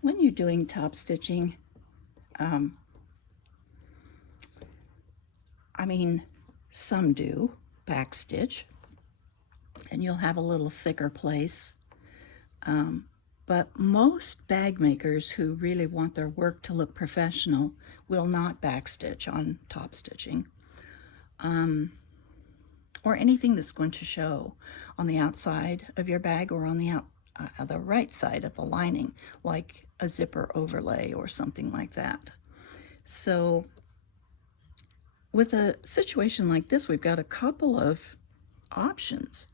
when you're doing top stitching, I mean, some do back stitch, and you'll have a little thicker place. But most bag makers who really want their work to look professional will not backstitch on top stitching, or anything that's going to show on the outside of your bag or on the right side of the lining, like a zipper overlay or something like that. So with a situation like this, we've got a couple of options.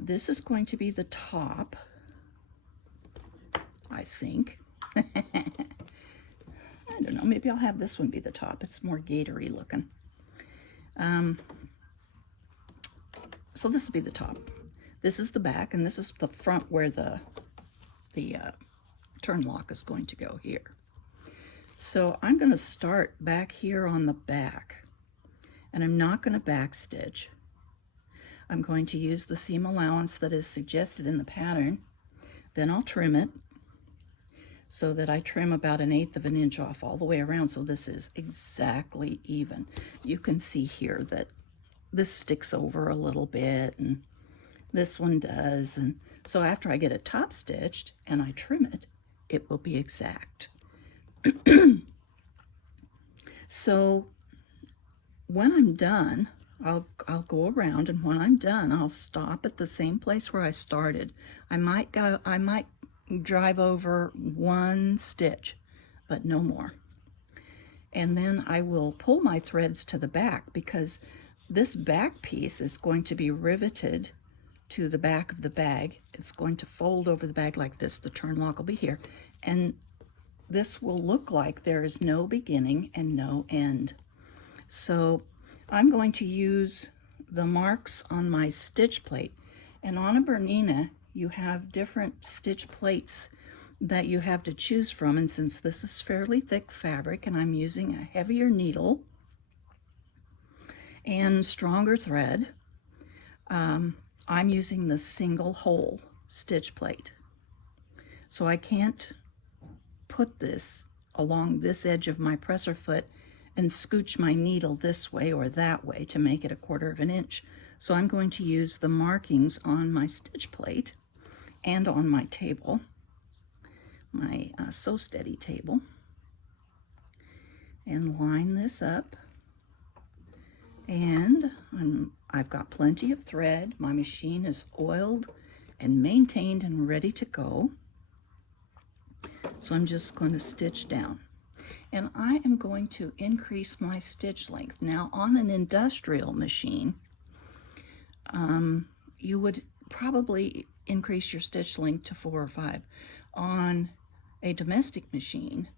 This is going to be the top, I think. I don't know, maybe I'll have this one be the top. It's more gatory looking. So this will be the top. This is the back, and this is the front where the turn lock is going to go here. So I'm going to start back here on the back, and I'm not going to back stitch. I'm going to use the seam allowance that is suggested in the pattern. Then I'll trim it so that I trim about 1/8 of an inch off all the way around, so this is exactly even. You can see here that this sticks over a little bit, and this one does, and so after I get it top stitched and I trim it, it will be exact. So when I'm done, I'll go around, and when I'm done, I'll stop at the same place where I started. I might drive over 1 stitch, but no more. And then I will pull my threads to the back, because this back piece is going to be riveted to the back of the bag. It's going to fold over the bag like this. The turn lock will be here, and this will look like there is no beginning and no end. So I'm going to use the marks on my stitch plate, and on a Bernina you have different stitch plates that you have to choose from, and since this is fairly thick fabric and I'm using a heavier needle and stronger thread, I'm using the single hole stitch plate. So I can't put this along this edge of my presser foot and scooch my needle this way or that way to make it 1/4 of an inch. So I'm going to use the markings on my stitch plate and on my table, my Sew Steady table, and line this up. And I've got plenty of thread. My machine is oiled and maintained and ready to go. So I'm just going to stitch down. And I am going to increase my stitch length. Now on an industrial machine, you would probably increase your stitch length to 4 or 5. On a domestic machine,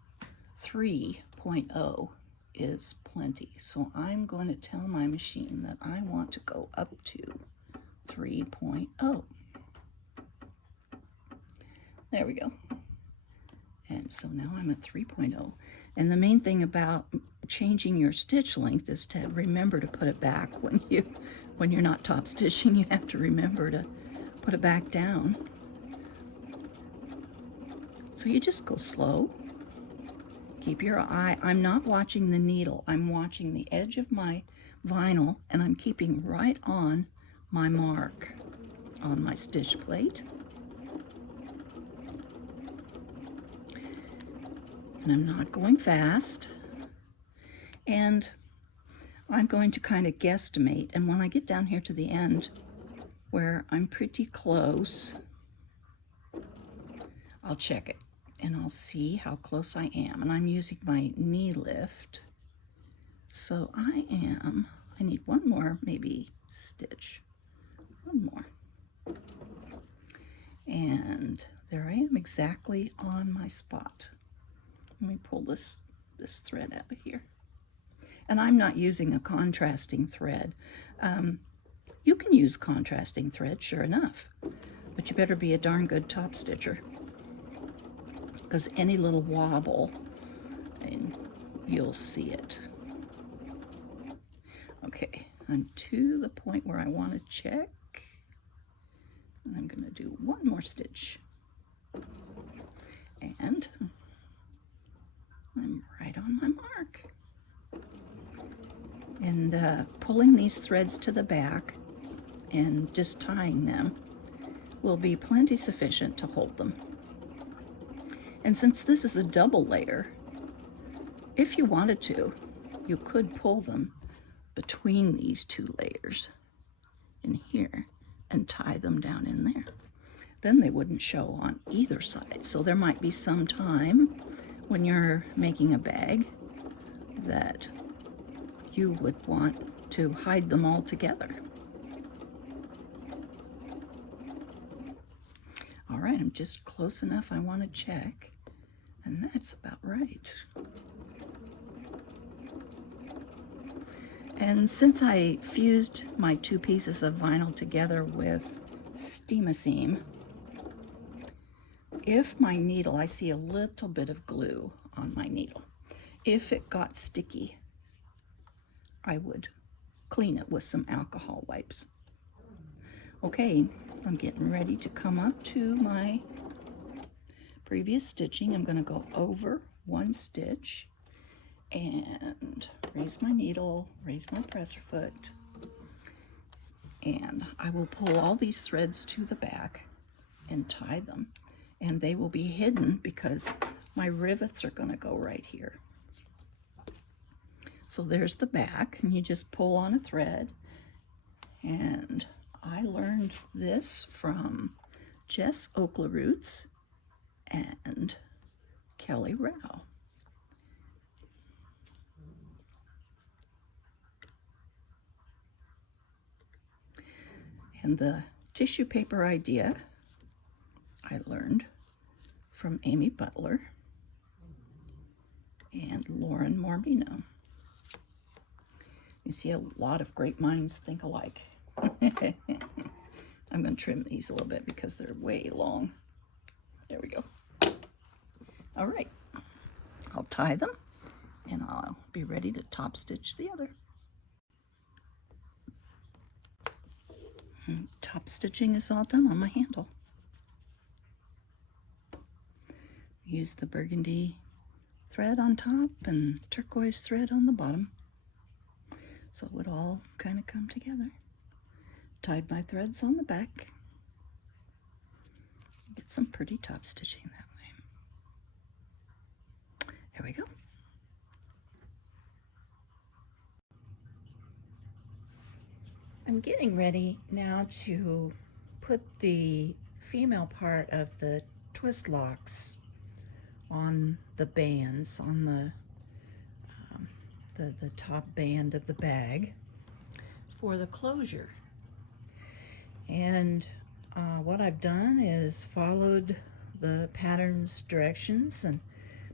3.0 is plenty. So I'm going to tell my machine that I want to go up to 3.0. There we go. And so now I'm at 3.0. And the main thing about changing your stitch length is to remember to put it back when you're not top stitching. You have to remember to put it back down. So you just go slow. Keep your eye. I'm not watching the needle. I'm watching the edge of my vinyl, and I'm keeping right on my mark on my stitch plate. And I'm not going fast. And I'm going to kind of guesstimate. And when I get down here to the end, where I'm pretty close, I'll check it. And I'll see how close I am. And I'm using my knee lift. So I need one more, maybe, stitch. One more. And there I am, exactly on my spot. Let me pull this thread out of here. And I'm not using a contrasting thread. You can use contrasting thread, sure enough, but you better be a darn good top stitcher, because any little wobble and you'll see it. Okay, I'm to the point where I want to check, and I'm going to do one more stitch. And I'm right on my mark. And pulling these threads to the back and just tying them will be plenty sufficient to hold them. And since this is a double layer, if you wanted to, you could pull them between these two layers in here and tie them down in there. Then they wouldn't show on either side. So there might be some time when you're making a bag that you would want to hide them all together. All right, I'm just close enough. I want to check, and that's about right. And since I fused my two pieces of vinyl together with Steam-A-Seam, if my needle, I see a little bit of glue on my needle. If it got sticky, I would clean it with some alcohol wipes. Okay, I'm getting ready to come up to my previous stitching. I'm going to go over one stitch and raise my needle, raise my presser foot, and I will pull all these threads to the back and tie them. And they will be hidden because my rivets are going to go right here. So there's the back, and you just pull on a thread. And I learned this from Jess Oakleroots and Kelly Rao. And the tissue paper idea I learned from Amy Butler and Lauren Mormino. You see, a lot of great minds think alike. I'm going to trim these a little bit because they're way long. There we go. All right, I'll tie them and I'll be ready to top stitch the other. And top stitching is all done on my handle. Use the burgundy thread on top and turquoise thread on the bottom, so it would all kind of come together. Tied my threads on the back. Get some pretty top stitching that way. Here we go. I'm getting ready now to put the female part of the twist locks on the bands, on the top band of the bag for the closure. And what I've done is followed the pattern's directions and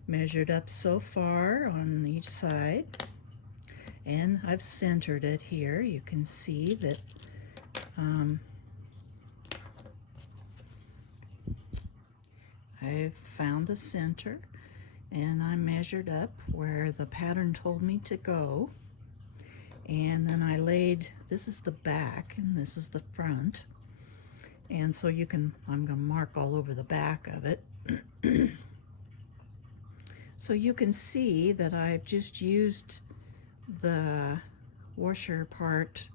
measured up so far on each side, and I've centered it here. You can see that I've found the center, and I measured up where the pattern told me to go, and then I laid, this is the back and this is the front, and so you can, I'm going to mark all over the back of it. So you can see that I've just used the washer part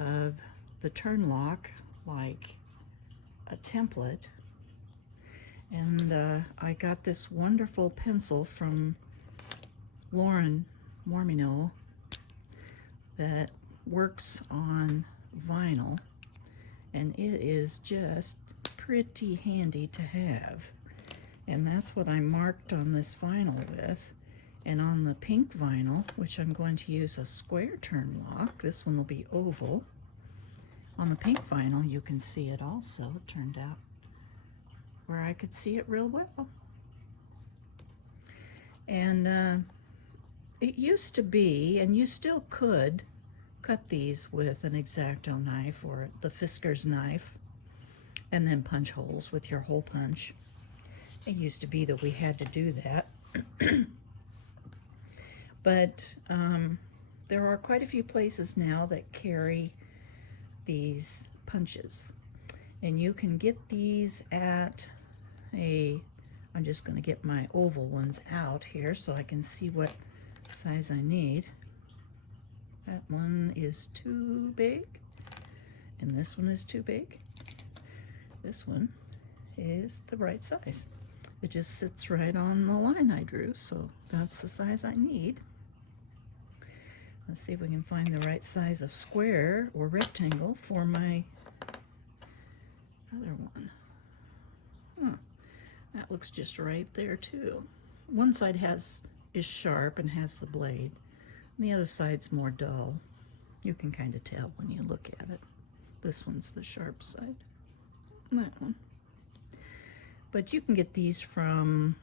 of the turn lock like a template. And I got this wonderful pencil from Lauren Mormino that works on vinyl, and it is just pretty handy to have. And that's what I marked on this vinyl with. And on the pink vinyl, which I'm going to use a square turn lock, this one will be oval. On the pink vinyl, you can see it also. It turned out where I could see it real well. And it used to be, and you still could cut these with an X-Acto knife or the Fisker's knife and then punch holes with your hole punch. It used to be that we had to do that. But there are quite a few places now that carry these punches, and you can get these at a I'm just going to get my oval ones out here so I can see what size I need. That one is too big, and this one is too big. This one is the right size. It just sits right on the line I drew, so that's the size I need. Let's see if we can find the right size of square or rectangle for my other one. That looks just right there too. One side is sharp and has the blade, and the other side's more dull. You can kind of tell when you look at it. This one's the sharp side, and that one. But you can get these from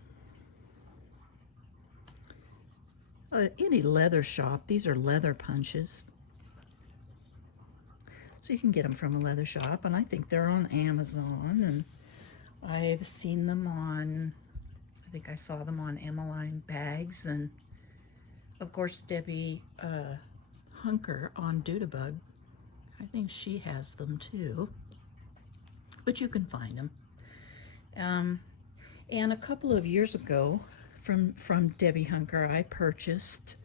any leather shop. These are leather punches. So you can get them from a leather shop, and I think they're on Amazon, and I've seen them on, I think I saw them on Emmaline Bags, and of course Debbie Hunker on Doodabug. I think she has them too, but you can find them. And a couple of years ago from Debbie Hunker, I purchased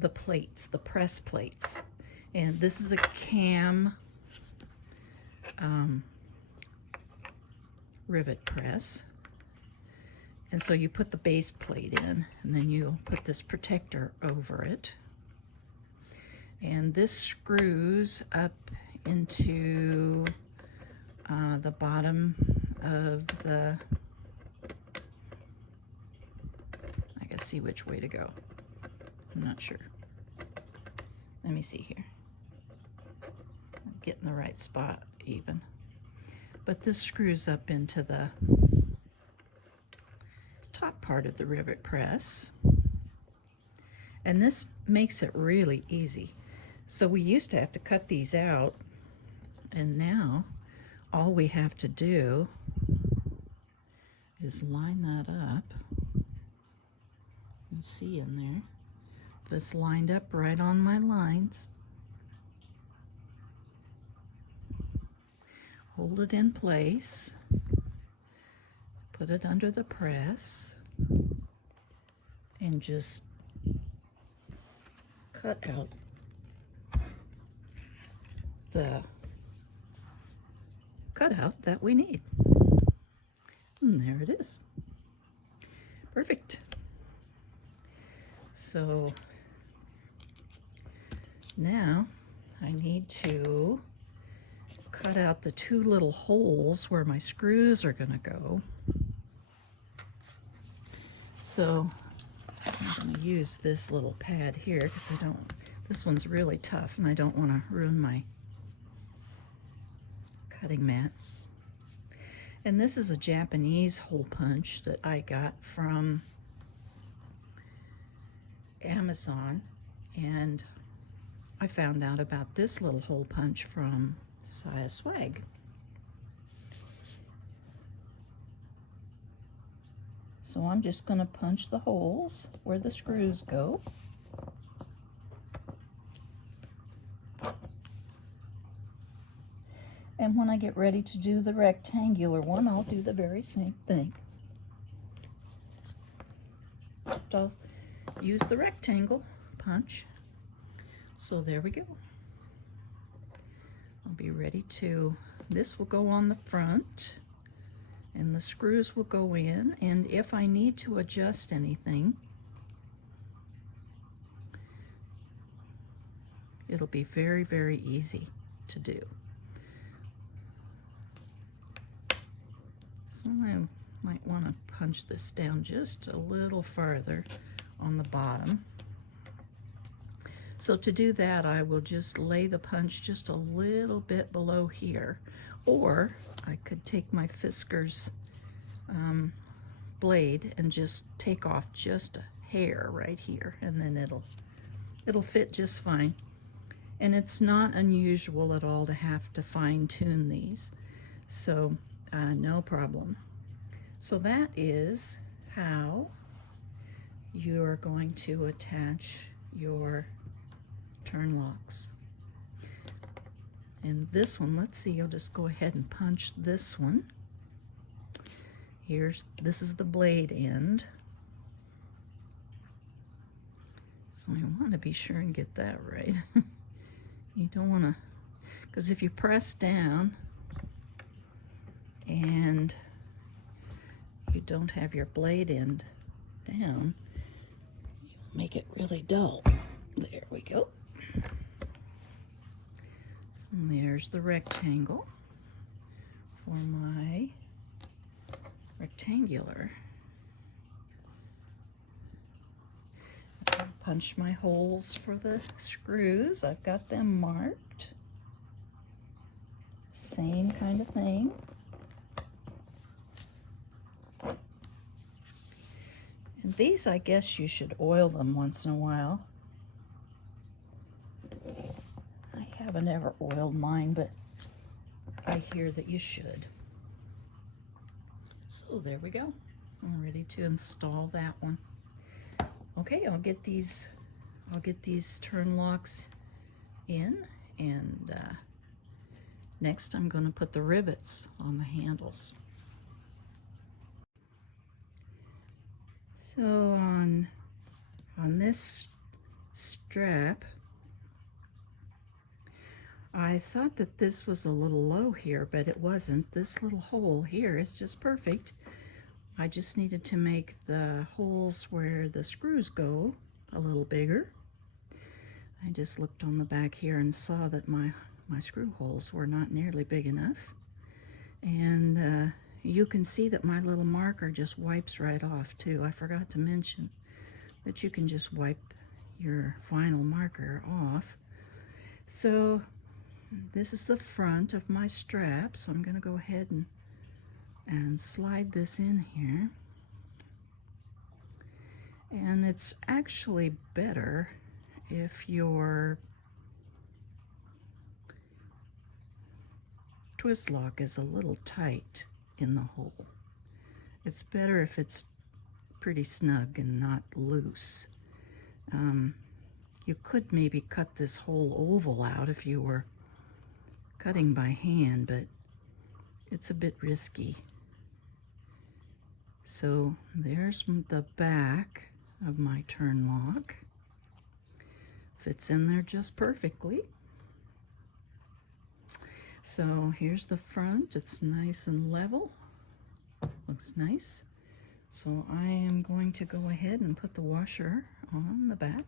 the plates, the press plates. And this is a cam rivet press. And so you put the base plate in, and then you'll put this protector over it. And this screws up into the bottom of the, I gotta see which way to go. I'm not sure. Let me see here. I'm getting the right spot even. But this screws up into the top part of the rivet press. And this makes it really easy. So we used to have to cut these out, and now all we have to do is line that up. You can see in there that it's lined up right on my lines. Hold it in place, put it under the press, and just cut out the cutout that we need. And there it is. Perfect. So now I need to cut out the two little holes where my screws are going to go. So I'm going to use this little pad here because this one's really tough and I don't want to ruin my cutting mat. And this is a Japanese hole punch that I got from Amazon, and I found out about this little hole punch from Saya Swag. So I'm just going to punch the holes where the screws go. And when I get ready to do the rectangular one, I'll do the very same thing. I'll use the rectangle punch. So there we go. I'll be ready to, this will go on the front, and the screws will go in, and if I need to adjust anything, it'll be very, very easy to do. So I might want to punch this down just a little farther on the bottom. So to do that, I will just lay the punch just a little bit below here, or I could take my Fisker's blade and just take off just a hair right here, and then it'll fit just fine. And it's not unusual at all to have to fine-tune these, so no problem. So that is how you're going to attach your turn locks. And this one, let's see, I'll just go ahead and punch this one. This is the blade end. So I want to be sure and get that right. You don't want to, because if you press down and you don't have your blade end down, you make it really dull. There we go. And there's the rectangle for my rectangular. Punch my holes for the screws. I've got them marked. Same kind of thing. And these, I guess you should oil them once in a while. I haven't ever oiled mine, but I hear that you should. So there we go. I'm ready to install that one. Okay, I'll get these turn locks in, and next I'm going to put the rivets on the handles. So on this strap, I thought that this was a little low here, but it wasn't. This little hole here is just perfect. I just needed to make the holes where the screws go a little bigger. I just looked on the back here and saw that my screw holes were not nearly big enough. And you can see that my little marker just wipes right off too. I forgot to mention that you can just wipe your vinyl marker off. So this is the front of my strap, so I'm going to go ahead and slide this in here. And it's actually better if your twist lock is a little tight in the hole. It's better if it's pretty snug and not loose. You could maybe cut this whole oval out if you were cutting by hand, but it's a bit risky. So there's the back of my turn lock. Fits in there just perfectly. So here's the front. It's nice and level. Looks nice. So I am going to go ahead and put the washer on the back,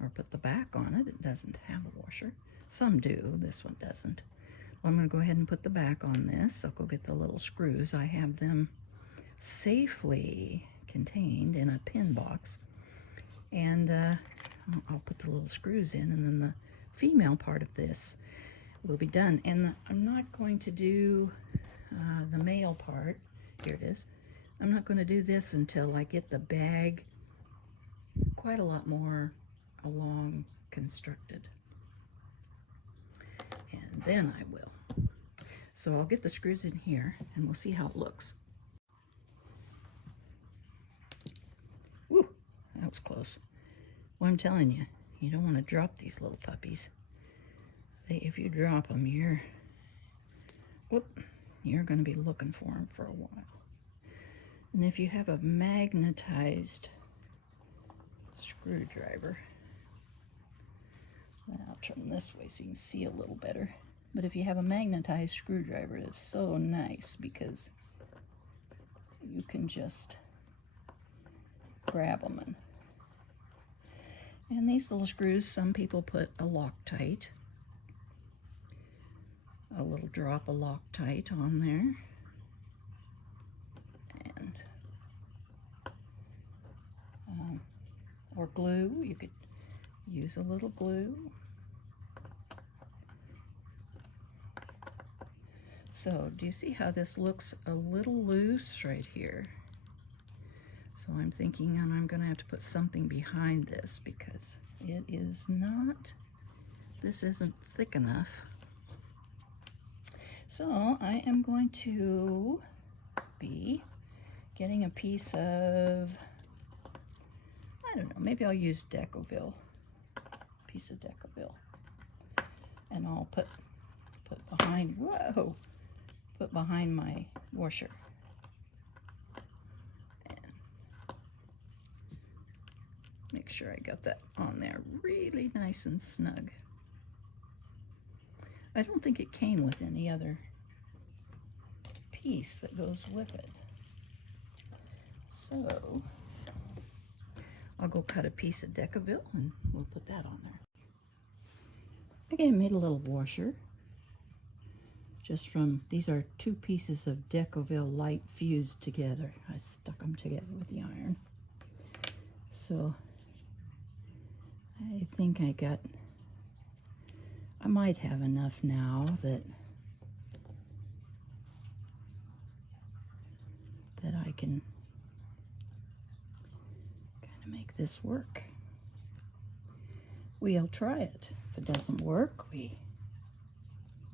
or put the back on it. It doesn't have a washer. Some do. This one doesn't. Well, I'm going to go ahead and put the back on this. I'll go get the little screws. I have them safely contained in a pin box. And I'll put the little screws in, and then the female part of this will be done. And I'm not going to do the male part. Here it is. I'm not going to do this until I get the bag quite a lot more along constructed. And then I will. So I'll get the screws in here and we'll see how it looks. Woo, that was close. Well, I'm telling you, you don't want to drop these little puppies. If you drop them, you're going to be looking for them for a while. And if you have a magnetized screwdriver, I'll turn this way so you can see a little better. But if you have a magnetized screwdriver, it's so nice because you can just grab them. And these little screws, some people put a Loctite, a little drop of Loctite on there. And or glue. You could use a little glue. So do you see how this looks a little loose right here? So I'm thinking, and I'm going to have to put something behind this because it is not, this isn't thick enough. So I am going to be getting a piece of, I don't know, maybe I'll use Decovil, piece of Decovil. And I'll put behind, whoa, put behind my washer. And make sure I got that on there really nice and snug. I don't think it came with any other piece that goes with it. So I'll go cut a piece of Decovil and we'll put that on there. Okay, I made a little washer just from, these are 2 pieces of Decovil light fused together. I stuck them together with the iron. So I think I might have enough now that I can kind of make this work. We'll try it. If it doesn't work, we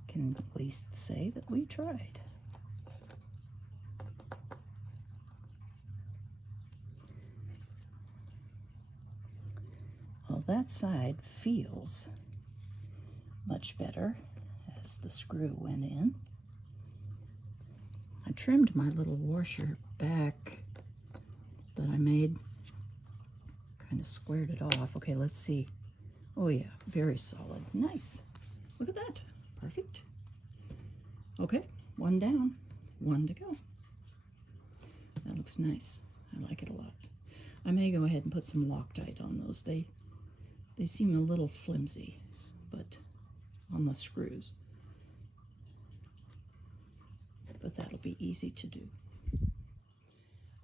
can at least say that we tried. Well, that side feels much better as the screw went in. I trimmed my little washer back that I made, kind of squared it off. Okay, let's see. Oh yeah, very solid. Nice. Look at that. Perfect. Okay, 1 down, 1 to go. That looks nice. I like it a lot. I may go ahead and put some Loctite on those. They seem a little flimsy, but on the screws. But that'll be easy to do.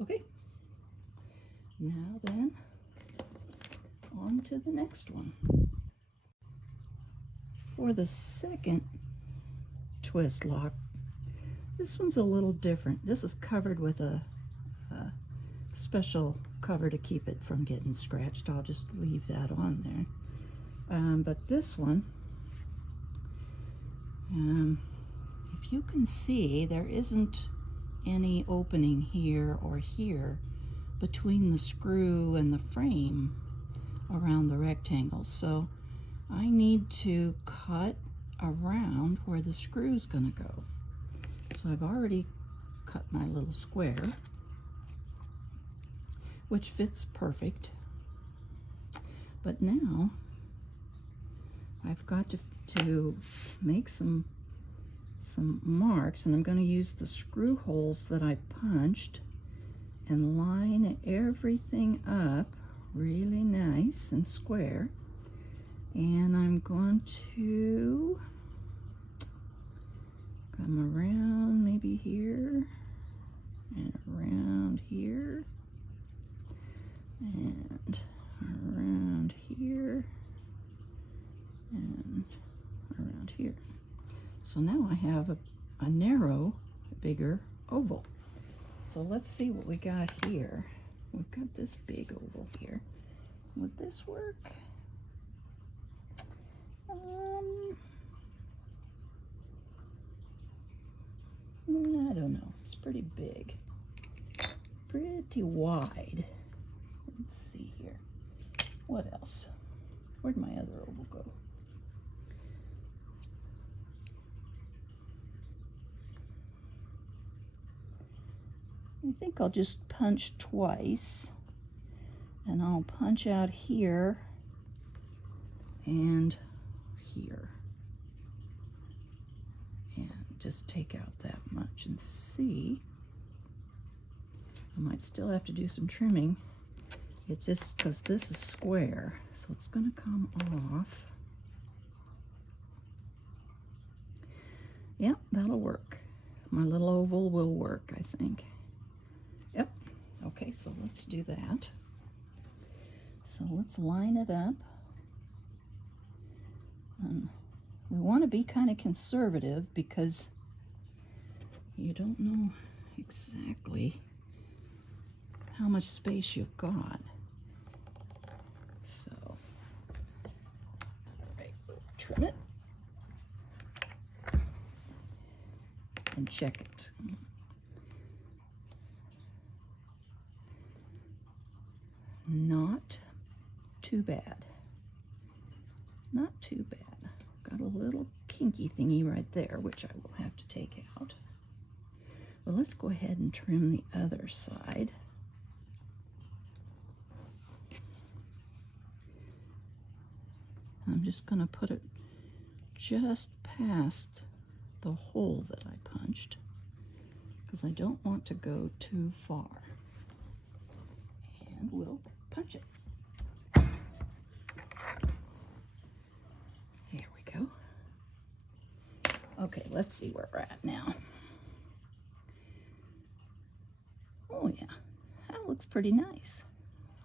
Okay, now then, on to the next one. For the second twist lock, this one's a little different. This is covered with a special cover to keep it from getting scratched. I'll just leave that on there. But this one, if you can see, there isn't any opening here or here between the screw and the frame around the rectangle. So I need to cut around where the screw's gonna go. So I've already cut my little square, which fits perfect. But now I've got to make some marks, and I'm going to use the screw holes that I punched and line everything up really nice and square. And I'm going to come around maybe here and around here and around here and around here. So now I have a narrow, bigger oval. So let's see what we got here. We've got this big oval here. Would this work? I don't know. It's pretty big. Pretty wide. Let's see here. What else? Where'd my other oval go? I think I'll just punch twice, and I'll punch out here and here, and just take out that much and see. I might still have to do some trimming. It's just because this is square, so it's going to come off. Yep, that'll work. My little oval will work, I think. Yep. Okay, so let's do that. So let's line it up. We want to be kind of conservative because you don't know exactly how much space you've got. So, all right, we'll trim it and check it. Not too bad. Not too bad. Got a little kinky thingy right there, which I will have to take out. But let's go ahead and trim the other side. I'm just going to put it just past the hole that I punched because I don't want to go too far. And we'll punch it. Here we go. Okay, let's see where we're at now. Oh yeah, that looks pretty nice.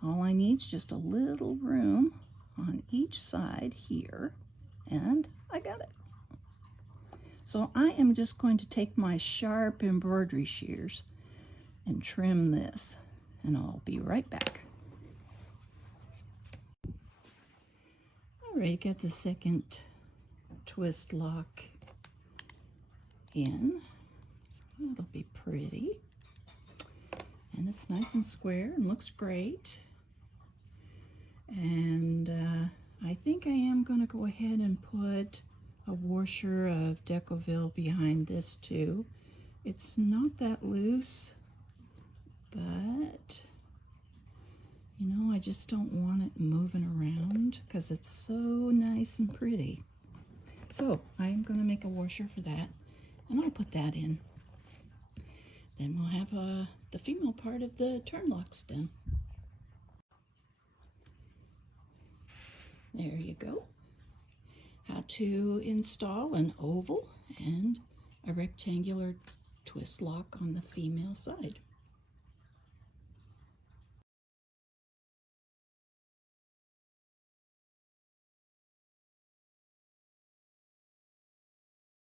All I need is just a little room on each side here, and I got it. So I am just going to take my sharp embroidery shears and trim this, and I'll be right back. All right, got the second twist lock in, so it'll be pretty. And it's nice and square and looks great. And I think I am going to go ahead and put a washer of Decovil behind this too. It's not that loose, but you know, I just don't want it moving around because it's so nice and pretty. So I'm going to make a washer for that, and I'll put that in. Then we'll have the female part of the turn locks done. There you go. How to install an oval and a rectangular twist lock on the female side.